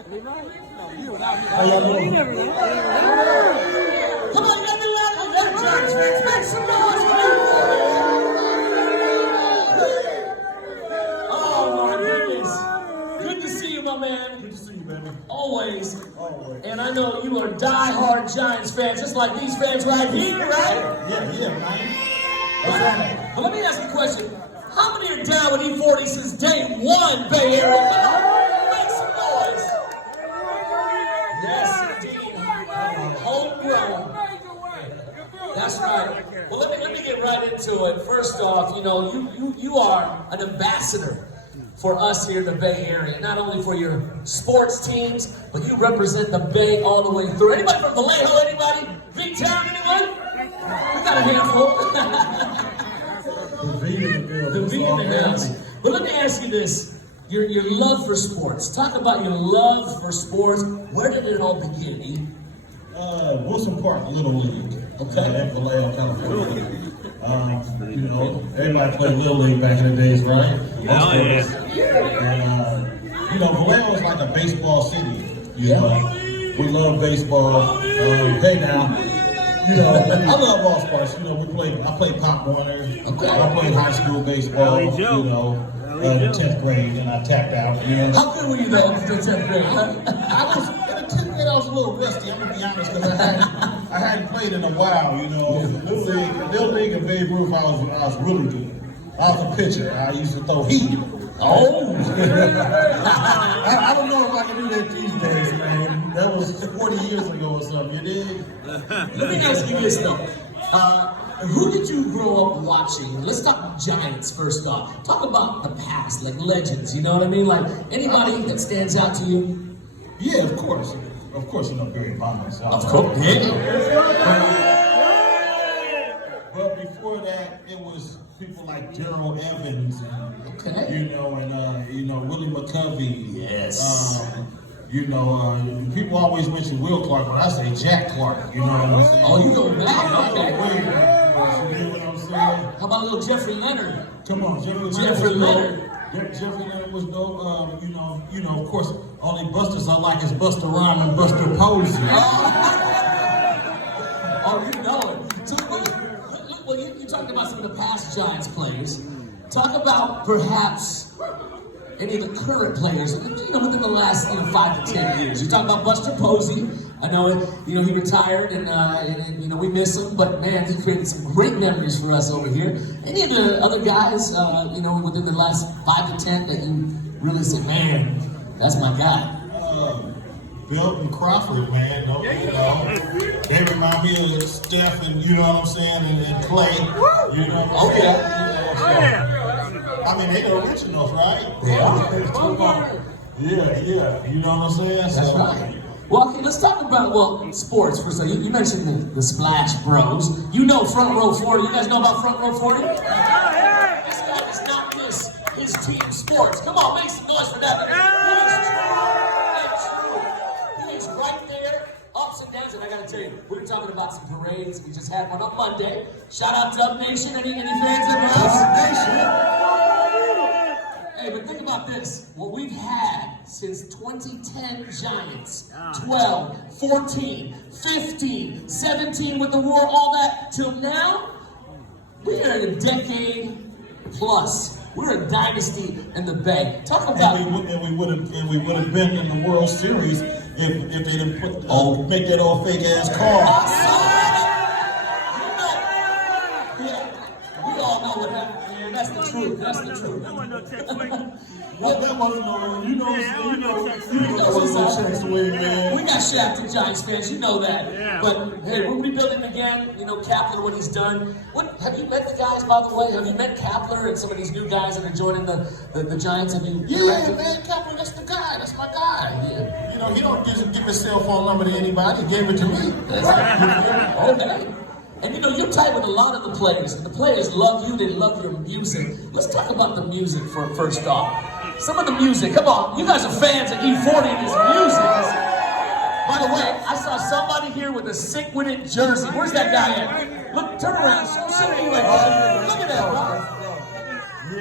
How y'all doing? Come on, everybody, let Giants fans make some noise for Oh my goodness. Good to see you, my man. Good to see you, baby. Always. Always. And I know you are diehard Giants fans, just like these fans right here, right? Yeah, man. But let me ask you a question. How many are down with E-40 since day one, Bay Area? Come on, make some noise. Yes, indeed. Homegrown. That's right. Well, let me get right into it. First off, you are an ambassador for us here in the Bay Area. Not only for your sports teams, but you represent the Bay all the way through. Anybody from Vallejo? Anybody? V-Town? Anyone? We got a handful. The V in the house. But let me ask you this. Your love for sports. Talk about your love for sports. Where did it all begin, E? Wilson Park Little League. Okay. In Vallejo, California. Everybody played Little League back in the days, right? Hell yeah. And, Vallejo is like a baseball city. We love baseball. Hey now. I love all sports. I played Pop Warner. Okay. I played high school baseball. In 10th grade, and I tapped out. How good were you though in 10th grade? I was in the 10th grade. I was a little rusty. I'm gonna be honest, because I hadn't played in a while. Little League and Babe Ruth, I was really good. I was a pitcher. I used to throw heat. Oh! I don't know if I can do that these days, man. That was 40 years ago or something. You dig? Let me ask you this though. Who did you grow up watching? Let's talk Giants first off. Talk about the past, like legends, you know what I mean? Like anybody that stands out to you? Yeah, of course. Of course, Barry Bonds. Of course. But before that, it was people like Gerald Evans and Willie McCovey. Yes. People always mention Will Clark, but I say Jack Clark. You know what I'm saying? Oh, you go back? Okay. Way back. You know what I'm saying? How about little Jeffrey Leonard? Come on, Jeffrey Leonard. Jeffrey Leonard was dope. Of course, only Busters I like is Buster Rhyme and Buster Posey. Oh, you know it. Well, you talked about some of the past Giants players. Talk about perhaps any of the current players, within the last 5 to 10 years. You talk about Buster Posey. I know, he retired, and we miss him. But man, he created some great memories for us over here. Any of the other guys, within the last 5 to 10 that you really say, man, that's my guy. Bill and Crawford, man. They remind me of Steph and and Clay. Oh yeah. I mean, they the originals, right? Yeah. Yeah. You know what I'm saying? That's right. Well, okay, let's talk about sports for a second. You mentioned the Splash Bros. Front Row 40. You guys know about Front Row 40? This guy does not miss his team sports. Come on, make some noise for that. He's right there, ups and downs, and I gotta tell you, we're talking about some parades. We just had one on Monday. Shout out Dub Nation. Any fans in the house? Hey, but think about this. What we've had since 2010 Giants, 12, 14, 15, 17 with the war, all that, till now, we are in a decade plus. We're a dynasty in the Bay. Talk about we would have been in the World Series if they didn't make that old fake ass call. We all know what happened. That's the truth. That wasn't no text wing. That wasn't no, We got shafted Giants fans, you know that. Yeah. But hey, we're rebuilding again. Kapler, what he's done. Have you met the guys, by the way? Have you met Kapler and some of these new guys that are joining the Giants? Have you? Yeah, man, Kapler, that's the guy. That's my guy. Yeah. He don't just give his cell phone number to anybody. He gave it to me. That's right. Okay. And you're tight with a lot of the players, and the players love you, they love your music. Let's talk about the music first off. Some of the music, come on, you guys are fans of E-40 and his music. By the way, I saw somebody here with a Sick With It jersey. Where's that guy at? Look, turn around, show me right there. Look at that, bro.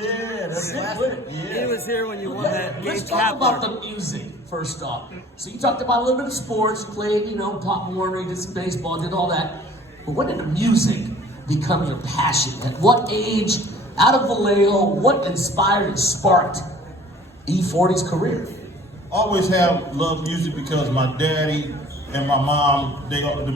Yeah, that's Sick With It. He was here when you won that game. Let's talk about the music. first off. So you talked about a little bit of sports, you played, you know, Pop Warner, you did some baseball, did all that. But when did the music become your passion? At what age, out of Vallejo, what inspired and sparked E-40's career? Always have loved music because my daddy and my mom,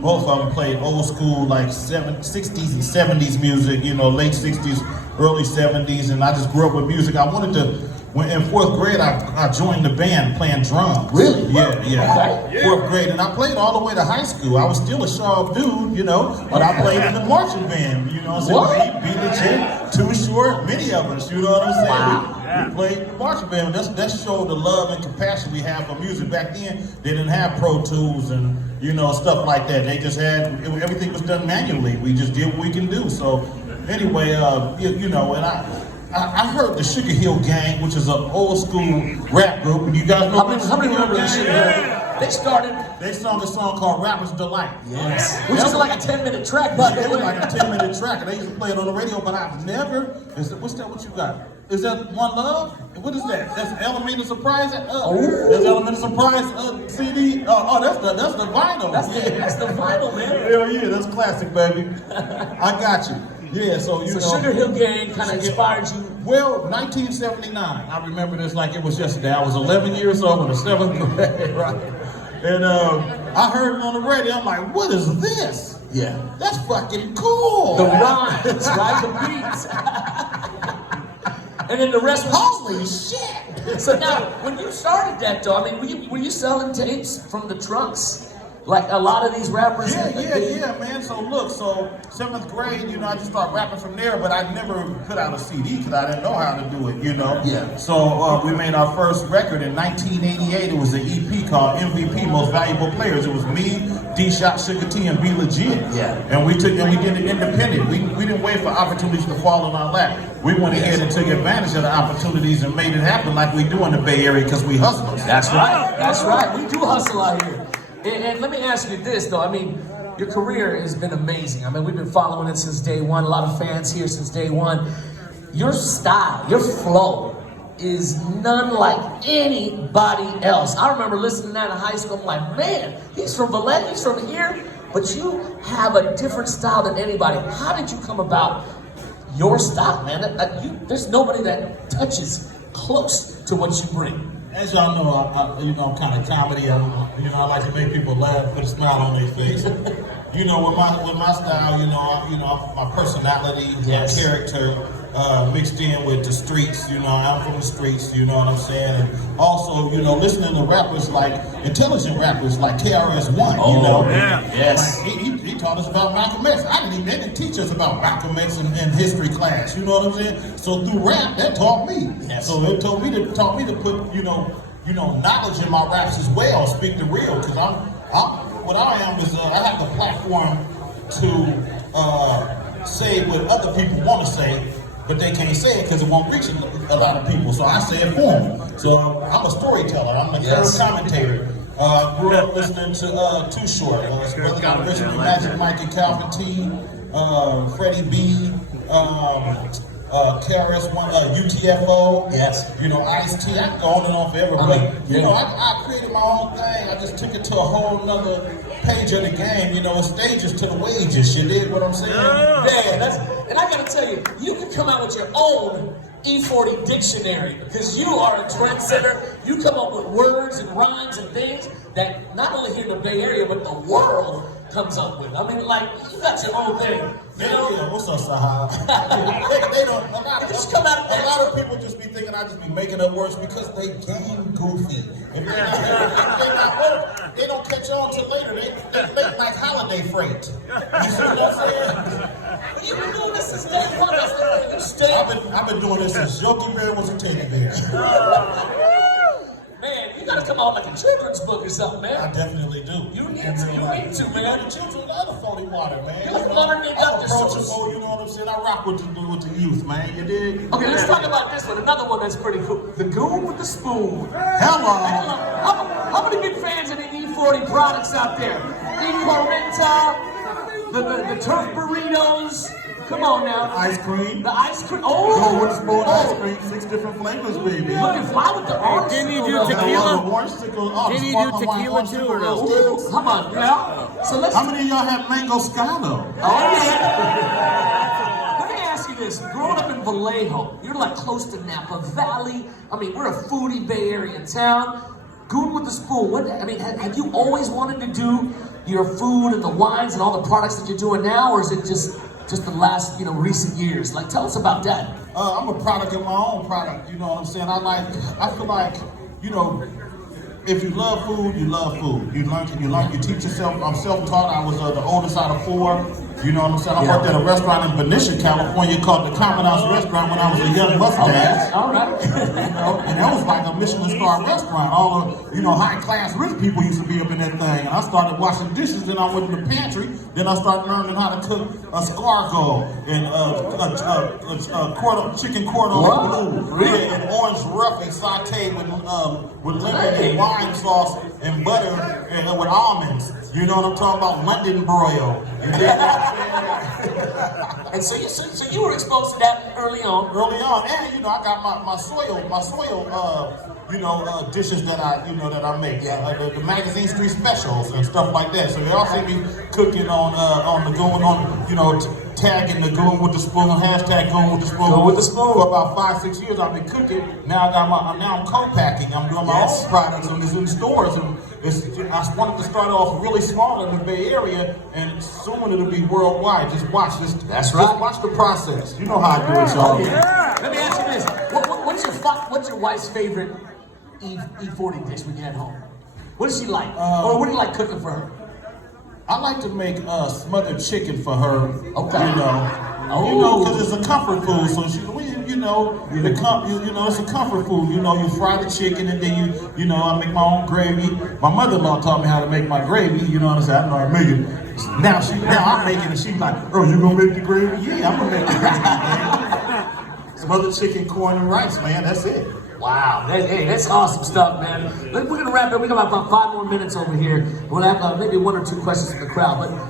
both of them played old school, like 60s and 70s music, you know, late 60s, early 70s, and I just grew up with music. I wanted to, when in 4th grade, I joined the band playing drums. Really? Yeah. Okay. 4th grade, and I played all the way to high school. I was still a sharp dude, you know, but I played in the marching band, you know what I'm saying? Be Legit, Too Short, many of us, you know what I'm saying? Wow. We played the marching band. That showed the love and compassion we have for music. Back then, they didn't have Pro Tools and, you know, stuff like that. They just had, everything was done manually. We just did what we can do. So anyway, you know, and I heard the Sugar Hill Gang, which is an old school rap group. And you guys know How many remember the Sugar Hill? They sung a song called Rapper's Delight. Yes. Which is like a 10-minute track, by the It was way. like a 10-minute track, and they used to play it on the radio, but I've never, what's that, what you got? Is that One Love? What is that? That's Element of Surprise? That's Element of Surprise CD? That's the vinyl. That's the vinyl, man. Hell yeah, that's classic, baby. I got you. Yeah, so you know. Sugar Hill Gang kind of inspired you. Well, 1979. I remember this like it was yesterday. I was 11 years old in the 7th grade, right? And I heard it on the radio. I'm like, what is this? Yeah. That's fucking cool. The rhymes, right? The beats. And then the rest was Holy shit! So now, when you started that though, I mean, were you selling tapes from the trunks? Like a lot of these rappers? Yeah, man. So look, 7th grade, you know, I just started rapping from there, but I never put out a CD because I didn't know how to do it, you know? Yeah. So we made our first record in 1988. It was an EP called MVP, Most Valuable Players. It was me, D-Shot, Sugar T, and Be Legit. Yeah. And we did it independent. We didn't wait for opportunities to fall in our lap. We went ahead and took advantage of the opportunities and made it happen like we do in the Bay Area because we hustlers. That's right. That's right. We do hustle out here. And let me ask you this, though. I mean, your career has been amazing. I mean, we've been following it since day one. A lot of fans here since day one. Your style, your flow is none like anybody else. I remember listening to that in high school. I'm like, man, he's from Vallejo, he's from here. But you have a different style than anybody. How did you come about your style, man? There's nobody that touches close to what you bring. As y'all know, you know, I'm kind of comedy. You know, I like to make people laugh, put a smile on their face. You know, with my style, you know, my personality, Yes. my character, mixed in with the streets. You know, I'm from the streets. You know what I'm saying? And also, you know, listening to rappers like intelligent rappers like KRS-One. You know, Yes. Like, he taught us about Malcolm X. They didn't teach us about Malcolm X in history class. You know what I'm saying? So through rap, that taught me. Yes. So it taught me to put you know knowledge in my raps as well. Speak the real, because what I am is I have the platform to say what other people want to say, but they can't say it because it won't reach a lot of people. So I say it for them. So I'm a storyteller. I'm a commentator. Grew up listening to Too Short, Richard Magic Mike and Calvin T, Freddie B, KRS-One, UTFO, Yes. you know, Ice-T. I can go on and on forever, but you know, I created my own thing. I just took it to a whole nother page of the game. You know, stages to the wages. You dig what I'm saying? Yeah, and I gotta tell you, you can come out with your own E-40 dictionary because you are a trendsetter. You come up with words and rhymes and things that not only here in the Bay Area, but the world comes up with. I mean, like, you got your own thing. You know? Yeah, what's up, Sahab? they don't. A lot of people just be thinking I just be making up words because they game goofy. If they don't catch on till later. They think like holiday freight. You see what I'm saying? But you've been doing this since day one. That's the thing. You stay. I've been doing this since Yogi Bear was a teddy bear. Man, you gotta come out like a children's book or something, man. I definitely do. You need to, man. The children love the 40 water, man. You gotta learn it up I'm to source. approachable, you know what I'm saying? I rock with the youth, man. You dig? Okay, let's talk about this one. Another one that's pretty cool. The Goon with the Spoon. Hello. How many big fans of the E-40 products out there? E-40, the turf burritos, Come on now. Ice cream. The ice cream. Go Oh, with a spoon ice cream, 6 different flavors, baby. Look at fly with the orange. Didn't you stickle, do though. tequila? Didn't Didn't you do tequila too, or no? Ooh, come on, yeah. So let's. How many of y'all have mango scotto? Oh yeah. Let me ask you this: growing up in Vallejo, you're like close to Napa Valley. I mean, we're a foodie Bay Area town. Goon with the spoon. What? I mean, have you always wanted to do your food and the wines and all the products that you're doing now, or is it just the last recent years? Like, tell us about that. I'm a product of my own product. You know what I'm saying? I feel like, if you love food, you love food. You teach yourself. I'm self-taught. I was the oldest out of 4. You know what I'm saying? I worked at a restaurant in Benicia, California called the Commandant's Restaurant when I was a young mustache. All right. And that was like a Michelin star restaurant. All the, high-class rich people used to be up in that thing. And I started washing dishes, then I went to the pantry. Then I started learning how to cook escargot and chicken cordon bleu. Really? Yeah, and orange roughly sauteed with lemon and wine sauce and butter and with almonds. You know what I'm talking about? London broil. You know what I'm saying? And so you were exposed to that early on. Early on, and I got my soil dishes that I make. The Magazine Street specials and stuff like that. So they all see me cooking on the going on, tagging the Going with the Spoon, hashtag Going with the Spoon. Go with the spoon. For about 5-6 years, I've been cooking. Now I'm co-packing. I'm doing my own products and it's in stores. And I wanted to start off really small in the Bay Area, and soon it'll be worldwide. Just watch this. That's right. Just watch the process. You know how I do it, y'all. Let me ask you this: what's your wife's favorite E-40 dish when you're at home? What does she like, or what do you like cooking for her? I like to make smothered chicken for her. Okay. Because it's a comfort food. So it's a comfort food. You fry the chicken and then I make my own gravy. My mother-in-law taught me how to make my gravy. You know what I'm saying? I know how to make it. Now I'm making it. She's like, "Oh, you gonna make the gravy?" Yeah, I'm gonna make the gravy. Smothered chicken, corn, and rice, man. That's it. Wow, that's awesome stuff, man. We're gonna wrap it. We got about 5 more minutes over here. We'll have maybe 1 or 2 questions from the crowd, but.